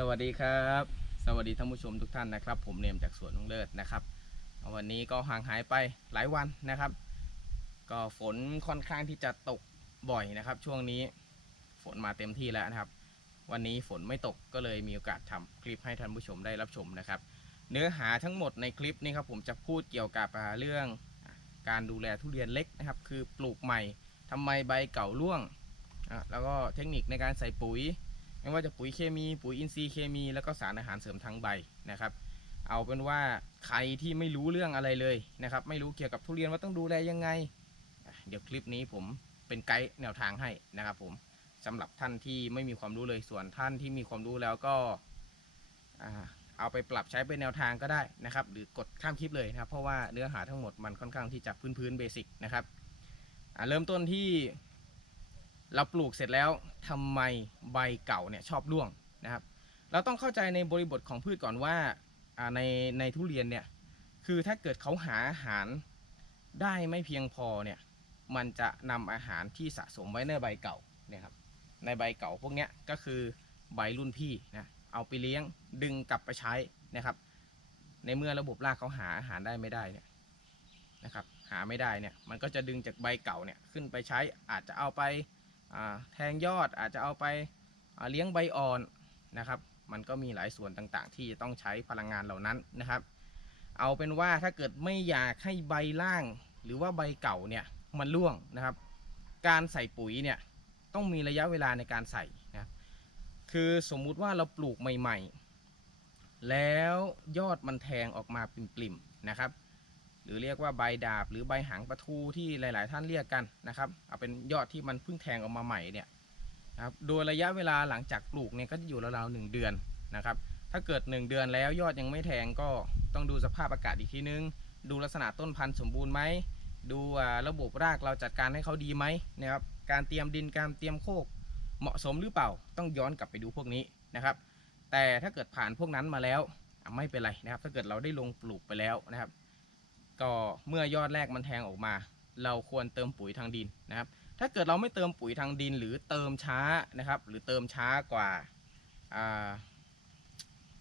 สวัสดีครับ สวัสดีท่านผู้ชมทุกท่านนะครับ ผมเนมจากสวนลุงเลิศนะครับ วันนี้ก็ห่างหายไปหลายวันนะครับ ก็ฝนค่อนข้างที่จะตกบ่อยนะครับ ช่วงนี้ฝนมาเต็มที่แล้วนะครับ วันนี้ฝนไม่ตกก็เลยมีโอกาสทำคลิปให้ท่านผู้ชมได้รับชมนะครับ เนื้อหาทั้งหมดในคลิปนี้ครับผมจะพูดเกี่ยวกับเรื่องการดูแลทุเรียนเล็กนะครับ คือปลูกใหม่ทำไมใบเก่าร่วง แล้วก็เทคนิคในการใส่ปุ๋ย ไม่ว่าจะปุ๋ยเคมี ปุ๋ยอินทรีย์เคมี แล้วก็สารอาหารเสริมทางใบนะครับ เอาเป็นว่าใครที่ไม่รู้เรื่องอะไรเลยนะครับ ไม่รู้เกี่ยวกับทุเรียนว่าต้องดูแลยังไง เดี๋ยวคลิปนี้ผมเป็นไกด์แนวทางให้นะครับ ผมสำหรับท่านที่ไม่มีความรู้เลยส่วนท่านที่มีความรู้แล้วก็เอาไปปรับใช้เป็นแนวทางก็ได้นะครับ หรือกดข้ามคลิปเลยนะครับ เพราะว่าเนื้อหาทั้งหมดมันค่อนข้างที่จะพื้นพื้นเบสิกนะครับเริ่มต้นที่ เราปลูกเสร็จแล้วทำไมใบเก่าเนี่ยชอบร่วงนะครับ เราต้องเข้าใจในบริบทของพืชก่อนว่าในในทุเรียนเนี่ยคือถ้าเกิดเขาหาอาหารได้ไม่เพียงพอเนี่ยมันจะนำอาหารที่สะสมไว้ในใบเก่าเนี่ยครับในใบเก่าพวกเนี้ยก็คือใบรุ่นพี่นะเอาไปเลี้ยงดึงกลับไปใช้นะครับ ในเมื่อระบบรากเขาหาอาหารได้ไม่ได้เนี่ยนะครับหาไม่ได้เนี่ยมันก็จะดึงจากใบเก่าเนี่ยขึ้นไปใช้อาจจะเอาไป แทงยอดอาจจะเอาไปเลี้ยงใบอ่อนนะครับ มันก็มีหลายส่วนต่างๆ ที่จะต้องใช้พลังงานเหล่านั้นนะครับ เอาเป็นว่าถ้าเกิดไม่อยากให้ใบล่าง หรือว่าใบเก่าเนี่ยมันร่วงนะครับ การใส่ปุ๋ยเนี่ยต้องมีระยะเวลาในการใส่นะค,คือสมมุติว่าเราปลูกใหม่ ๆ แล้วยอดมันแทงออกมาปริมๆนะครับ หรือเรียกว่าใบดาบ หรือใบหางปะทูที่หลาย ๆ ท่านเรียกกันนะครับเอาเป็นยอดที่มันเพิ่งแทงออกมาใหม่เนี่ยนะครับโดยระยะเวลาหลังจากปลูกเนี่ยก็จะอยู่ราวๆหนึ่งเดือนนะครับถ้าเกิด 1 เดือนแล้วยอดยังไม่แทงก็ต้องดูสภาพอากาศอีกทีนึง ดูลักษณะต้นพันธุ์สมบูรณ์ไหมดูระบบรากเราจัดการให้เขาดีไหมนะครับการเตรียมดินการเตรียมโคกเหมาะสมหรือเปล่าต้องย้อนกลับไปดูพวกนี้นะครับ แต่ถ้าเกิดผ่านพวกนั้นมาแล้วไม่เป็นไรนะครับ ถ้าเกิดเราได้ลงปลูกไปแล้วนะครับ ก็เมื่อยอดแรกมันแทงออกมา เราควรเติมปุ๋ยทางดินนะครับ ถ้าเกิดเราไม่เติมปุ๋ยทางดินหรือเติมช้านะครับ หรือเติมช้ากว่า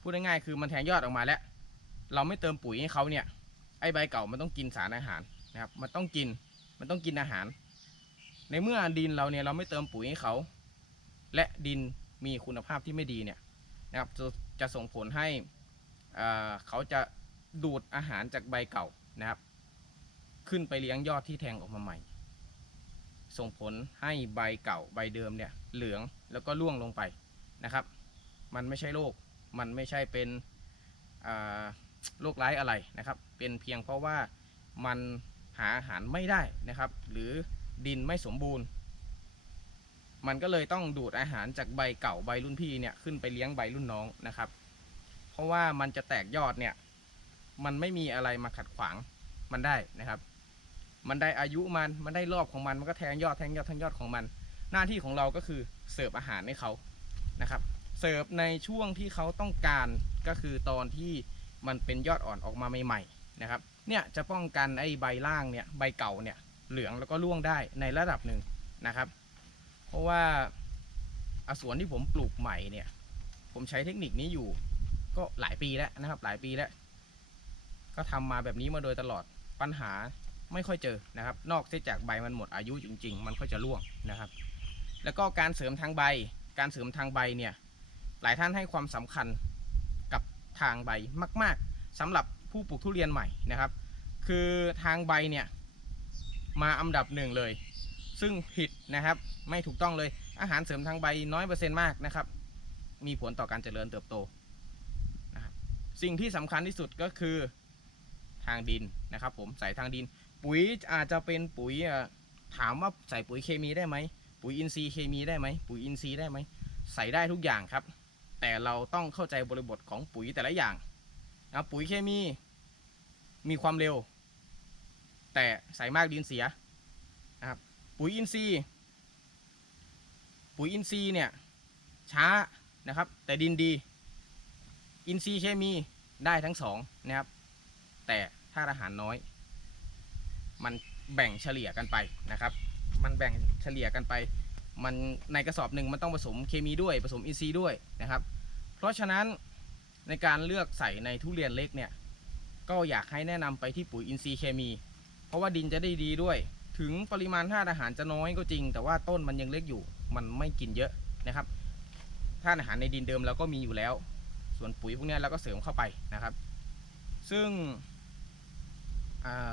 พูดง่ายๆคือมันแทงยอดออกมาแล้ว เราไม่เติมปุ๋ยให้เขาเนี่ยไอ้ใบเก่ามันต้องกินสารอาหารนะครับ มันต้องกินมันต้องกินอาหาร ในเมื่อดินเราเนี่ยเราไม่เติมปุ๋ยให้เขา และดินมีคุณภาพที่ไม่ดีเนี่ยนะครับจะจะส่งผลให้เขาจะดูดอาหารจากใบเก่า นะครับ ขึ้นไปเลี้ยงยอดที่แทงออกมาใหม่ ส่งผลให้ใบเก่าใบเดิมเนี่ยเหลืองแล้วก็ร่วงลงไปนะครับ มันไม่ใช่โรคมันไม่ใช่เป็นโรคร้ายอะไรนะครับ เป็นเพียงเพราะว่ามันหาอาหารไม่ได้นะครับ หรือดินไม่สมบูรณ์ มันก็เลยต้องดูดอาหารจากใบเก่าใบรุ่นพี่เนี่ยขึ้นไปเลี้ยงใบรุ่นน้องนะครับ เพราะว่ามันจะแตกยอดเนี่ย มันไม่มีอะไรมาขัดขวางมันได้นะครับ มันได้อายุมันมันได้รอบของมันมันก็แทงยอดแทงยอดแทงยอดของมัน หน้าที่ของเราก็คือเสิร์ฟอาหารให้เขานะครับ เสิร์ฟในช่วงที่เขาต้องการก็คือตอนที่มันเป็นยอดอ่อนออกมาใหม่ๆนะครับ เนี่ยจะป้องกันไอ้ใบล่างเนี่ยใบเก่าเนี่ยเหลืองแล้วก็ร่วงได้ในระดับหนึ่งนะครับ เพราะว่าอาสวนที่ผมปลูกใหม่เนี่ย ผมใช้เทคนิคนี้อยู่ก็หลายปีแล้วนะครับ หลายปีแล้ว ก็ทำมาแบบนี้มาโดยตลอดปัญหาไม่ค่อยเจอนะครับ นอกเสียจากใบมันหมดอายุจริง ๆ มันก็จะร่วงนะครับ แล้วก็การเสริมทางใบ การเสริมทางใบเนี่ยหลายท่านให้ความสำคัญกับทางใบมาก ๆสำหรับผู้ปลูกทุเรียนใหม่นะครับ คือทางใบเนี่ยมาอันดับหนึ่งเลย ซึ่งผิดนะครับไม่ถูกต้องเลยอาหารเสริมทางใบน้อยเปอร์เซ็นต์มากนะครับ มีผลต่อการเจริญเติบโตนะครับสิ่งที่สำคัญที่สุดก็คือ ทางดินนะครับ ผมใส่ทางดิน ปุ๋ยอาจจะเป็นปุ๋ยถามว่าใส่ปุ๋ยเคมีได้ไหมปุ๋ยอินทรีย์เคมีได้ไหมปุ๋ยอินทรีย์ได้ไหมใส่ได้ทุกอย่างครับ แต่เราต้องเข้าใจบริบทของปุ๋ยแต่ละอย่างนะปุ๋ยเคมี มีความเร็ว แต่ใส่มากดินเสียนะครับปุ๋ยอินทรีย์ปุ๋ยอินทรีย์เนี่ยช้านะครับ แต่ดินดี อินทรีย์เคมีได้ทั้งสองนะครับ แต่ ธาตุอาหารน้อย มันแบ่งเฉลี่ยกันไปนะครับ มันแบ่งเฉลี่ยกันไป มันในกระสอบหนึ่งมันต้องผสมเคมีด้วย ผสมอินทรีย์ด้วยนะครับ เพราะฉะนั้นในการเลือกใส่ในทุเรียนเล็กเนี่ยก็อยากให้แนะนำไปที่ปุ๋ยอินทรีย์เคมี เพราะว่าดินจะได้ดีด้วย ถึงปริมาณธาตุอาหารจะน้อยก็จริง แต่ว่าต้นมันยังเล็กอยู่ มันไม่กินเยอะนะครับธาตุอาหารในดินเดิมเราก็มีอยู่แล้ว ส่วนปุ๋ยพวกนี้เราก็เสริมเข้าไปนะครับ ซึ่ง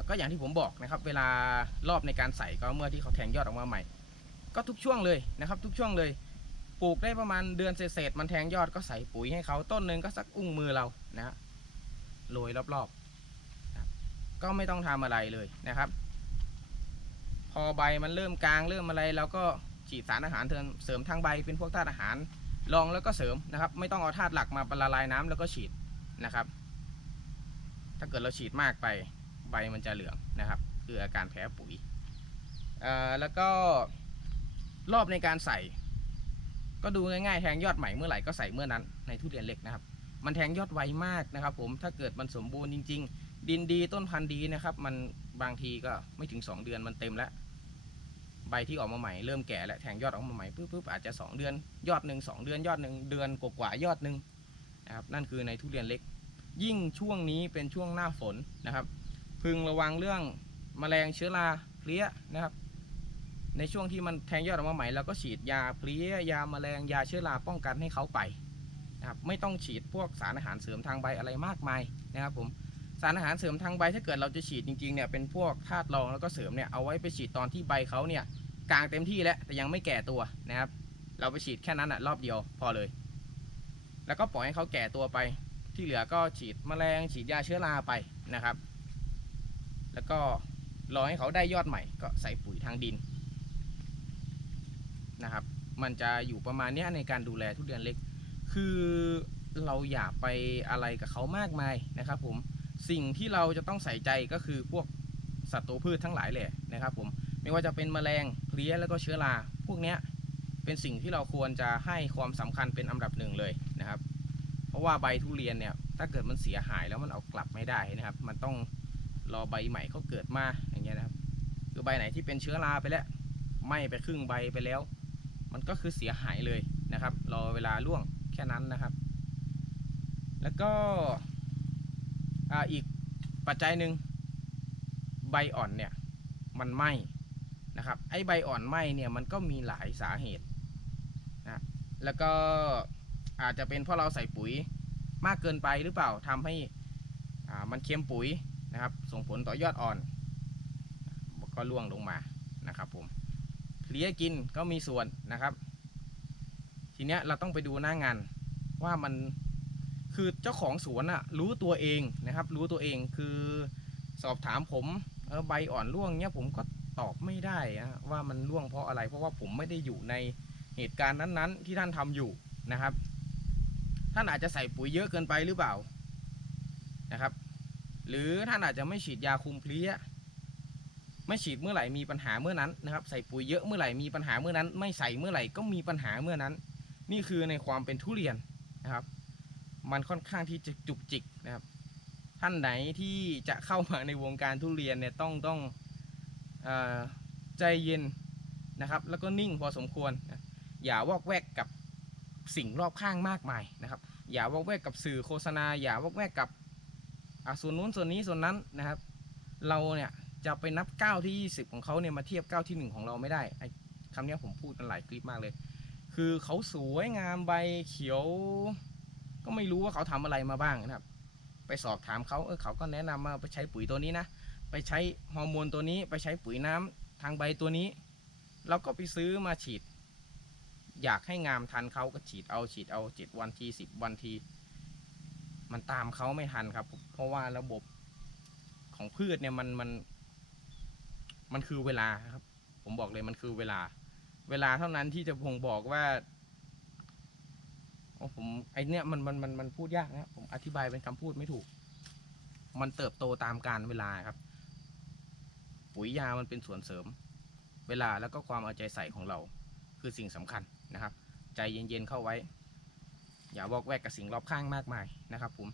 ก็อย่างที่ผมบอกนะครับ เวลารอบในการใส่ก็เมื่อที่เขาแทงยอดออกมาใหม่ ก็ทุกช่วงเลยนะครับ ทุกช่วงเลยปลูกได้ประมาณเดือนเศษมันแทงยอดก็ใส่ปุ๋ยให้เขาต้นหนึ่งก็สักอุ้งมือเรานะโรยรอบๆก็ไม่ต้องทำอะไรเลยนะครับ พอใบมันเริ่มกลางเริ่มอะไรเราก็ฉีดสารอาหารเสริมทางใบเป็นพวกธาตุอาหารลองแล้วก็เสริมนะครับ ไม่ต้องเอาธาตุหลักมาละลายน้ำแล้วก็ฉีดนะครับ ถ้าเกิดเราฉีดมากไป ใบมันจะเหลืองนะครับ คืออาการแพ้ปุ๋ยแล้วก็รอบในการใส่ ก็ดูง่ายๆแทงยอดใหม่เมื่อไหร่ก็ใส่เมื่อนั้นในทุเรียนเล็กนะครับ มันแทงยอดไวมากนะครับ ผมถ้าเกิดมันสมบูรณ์จริง ๆ ดินดีต้นพันธุ์ดีนะครับ มันบางทีก็ไม่ถึง 2 เดือนมันเต็มแล้วใบที่ออกมาใหม่เริ่มแก่แล้วแทงยอดออกมาใหม่ปุ๊บปุ๊บอาจจะ 2 เดือน ยอดหนึ่งสองเดือนยอดหนึ่งเดือนกว่ายอดหนึ่งนะครับนั่นคือในทุเรียนเล็ก ยิ่งช่วงนี้เป็นช่วงหน้าฝนนะครับ พึงระวังเรื่องแมลงเชื้อราเพลี้ยนะครับ ในช่วงที่มันแทงยอดออกมาใหม่เราก็ฉีดยาเพลี้ยยาแมลงยาเชื้อราป้องกันให้เขาไปนะครับไม่ต้องฉีดพวกสารอาหารเสริมทางใบอะไรมากมายนะครับผมสารอาหารเสริมทางใบถ้าเกิดเราจะฉีดจริงๆเนี่ยเป็นพวกธาตุรองแล้วก็เสริมเนี่ยเอาไว้ไปฉีดตอนที่ใบเขาเนี่ยกลางเต็มที่แล้วแต่ยังไม่แก่ตัวนะครับ เราไปฉีดแค่นั้นอะรอบเดียวพอเลย แล้วก็ปล่อยให้เขาแก่ตัวไป ที่เหลือก็ฉีดแมลงฉีดยาเชื้อราไปนะครับ แล้วก็รอให้เขาได้ยอดใหม่ก็ใส่ปุ๋ยทางดินนะครับ มันจะอยู่ประมาณนี้ในการดูแลทุเรียนเล็ก คือเราอย่าไปอะไรกับเขามากมายนะครับ ผมสิ่งที่เราจะต้องใส่ใจก็คือพวกสัตว์พืชทั้งหลายเลยนะครับ ผมไม่ว่าจะเป็นแมลงเพลี้ยแล้วก็เชื้อรา พวกนี้เป็นสิ่งที่เราควรจะให้ความสำคัญเป็นอันดับหนึ่งเลยนะครับ เพราะว่าใบทุเรียนเนี่ยถ้าเกิดมันเสียหายแล้วมันเอากลับไม่ได้นะครับ มันต้อง รอใบใหม่เขาเกิดมาอย่างเงี้ยนะครับคือใบไหนที่เป็นเชื้อราไปแล้วไหม้ไปครึ่งใบไปแล้ว มันก็คือเสียหายเลยนะครับ รอเวลาล่วงแค่นั้นนะครับ แล้วก็อ่าอีกปัจจัยหนึ่งใบอ่อนเนี่ยมันไหม้นะครับไอ้ใบอ่อนไหม้เนี่ยมันก็มีหลายสาเหตุนะแล้วก็อาจจะเป็นเพราะเราใส่ปุ๋ยมากเกินไปหรือเปล่าทำให้อ่ามันเค็มปุ๋ย นะครับ ส่งผลต่อยอดอ่อน ก็ร่วงลงมานะครับผมเพลี้ยกินก็มีส่วนนะครับ ทีเนี้ยเราต้องไปดูหน้างานว่ามันคือเจ้าของสวนอะรู้ตัวเองนะครับ รู้ตัวเองคือสอบถามผมเออใบอ่อนร่วงเนี้ยผมก็ตอบไม่ได้อะว่ามันร่วงเพราะอะไร เพราะว่าผมไม่ได้อยู่ในเหตุการณ์นั้นๆ ที่ท่านทำอยู่นะครับ ท่านอาจจะใส่ปุ๋ยเยอะเกินไปหรือเปล่านะครับ หรือท่านอาจจะไม่ฉีดยาคุมเพลี้ยไม่ฉีดเมื่อไหร่มีปัญหาเมื่อนั้นนะครับ ใส่ปุ๋ยเยอะเมื่อไหร่มีปัญหาเมื่อนั้น ไม่ใส่เมื่อไหร่ก็มีปัญหาเมื่อนั้น นี่คือในความเป็นทุเรียนนะครับ มันค่อนข้างที่จะจุกจิกนะครับ ท่านไหนที่จะเข้ามาในวงการทุเรียนเนี่ยต้องต้องอใจเย็นนะครับ แล้วก็นิ่งพอสมควร อย่าวอกแวกกับสิ่งรอบข้างมากมายนะครับ อย่าวอกแวกกับสื่อโฆษณา อย่าวอกแวกกับ อะส่วนนู้นส่วนนี้ส่วนนั้นนะครับ เราเนี่ยจะไปนับก้าวที่ 20 ของเขาเนี่ยมาเทียบก้าวที่ 1 ของเราไม่ได้ไอ้คำเนี้ยผมพูดกันหลายคลิปมากเลย คือเขาสวยงามใบเขียว ก็ไม่รู้ว่าเขาทำอะไรมาบ้างนะครับ ไปสอบถามเขาเออเขาก็แนะนำมาไปใช้ปุ๋ยตัวนี้นะไปใช้ฮอร์โมนตัวนี้ไปใช้ปุ๋ยน้ำทางใบตัวนี้ เราก็ไปซื้อมาฉีด อยากให้งามทันเขาก็ฉีดเอาฉีดเอาเจ็ดวันทีสิบวันที มันตามเขาไม่ทันครับ เพราะว่าระบบของพืชเนี่ยมันมัน มันคือเวลาครับ ผมบอกเลยมันคือเวลา เวลาเท่านั้นที่จะพงบอกว่าโอ้ผมไอเนี้ยมันมันมันมันพูดยากนะผมอธิบายเป็นคำพูดไม่ถูก มันเติบโตตามการเวลาครับ ปุ๋ยยามันเป็นส่วนเสริม เวลาแล้วก็ความเอาใจใส่ของเรา คือสิ่งสำคัญนะครับ ใจเย็นๆเข้าไว้ อย่าวอกแวกกับสิ่งรอบข้างมากมายนะครับผม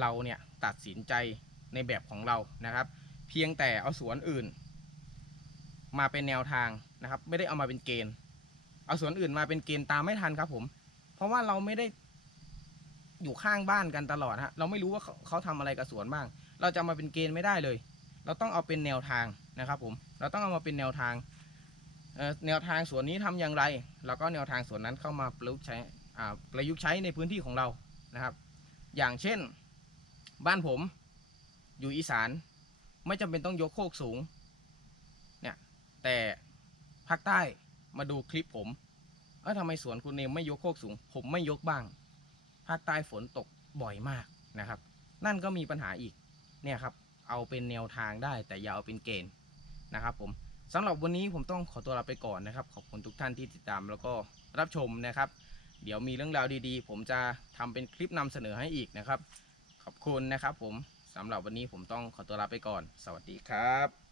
เราเนี่ยตัดสินใจในแบบของเรานะครับ เพียงแต่เอาสวนอื่น มาเป็นแนวทางนะครับ ไม่ได้เอามาเป็นเกณฑ์ เอาสวนอื่นมาเป็นเกณฑ์ตามไม่ทันครับ ผม เพราะว่าเราไม่ได้อยู่ข้างบ้านกันตลอดฮะเราไม่รู้ว่าเขาเขาทำอะไรกับสวนบ้าง เราจะมาเป็นเกณฑ์ไม่ได้เลย เราต้องเอาเป็นแนวทางนะครับผมเราต้องเอามาเป็นแนวทางแนวทางสวนนี้ทำอย่างไรเราก็แนวทางสวนนั้นเข้ามาปลุกใช้ ประยุกต์ใช้ในพื้นที่ของเรานะครับ อย่างเช่นบ้านผมอยู่อีสานไม่จำเป็นต้องยกโคกสูงเนี่ยแต่ภาคใต้มาดูคลิปผมเออทำไมสวนคุณเนมไม่ยกโคกสูง ผมไม่ยกบ้าง ภาคใต้ฝนตกบ่อยมากนะครับ นั่นก็มีปัญหาอีกเนี่ยครับเอาเป็นแนวทางได้แต่อย่าเอาเป็นเกณฑ์นะครับผมสำหรับวันนี้ผมต้องขอตัวลาไปก่อนนะครับ ขอบคุณทุกท่านที่ติดตามแล้วก็รับชมนะครับ เดี๋ยวมีเรื่องราวดีๆ ผมจะทำเป็นคลิปนำเสนอให้อีกนะครับ ขอบคุณนะครับผมสำหรับวันนี้ผมต้องขอตัวลาไปก่อน สวัสดีครับ